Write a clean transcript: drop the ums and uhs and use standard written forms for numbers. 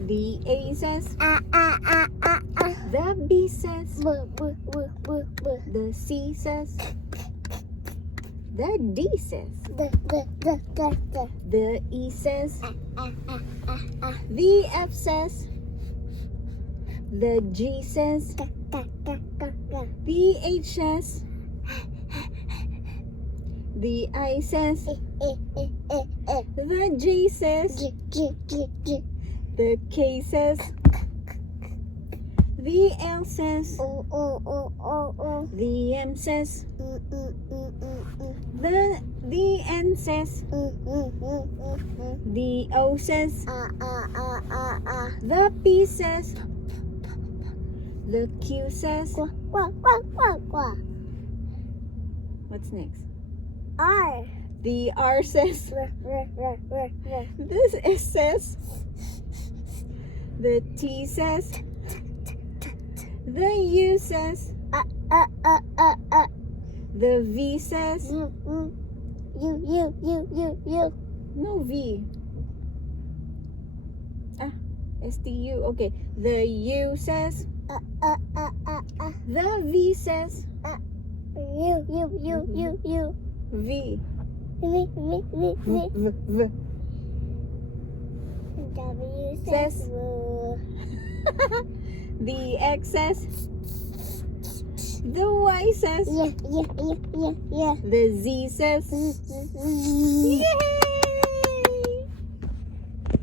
The A says. A. The B says. B. The C says. The D says. D. The E says. A. The F says. The G says. The H says. The I says. The J says. The K says. The L says. The M says. The N says. The O says. The P says. The Q says. What's next? R. The R says. This S says. The T says. The U says. The V says. You. No V. STU. Okay. The U says. The V says. You. V. V. V. W Says. says woo. The X says. The Y says. Yeah. The Z says. Mm. Yay!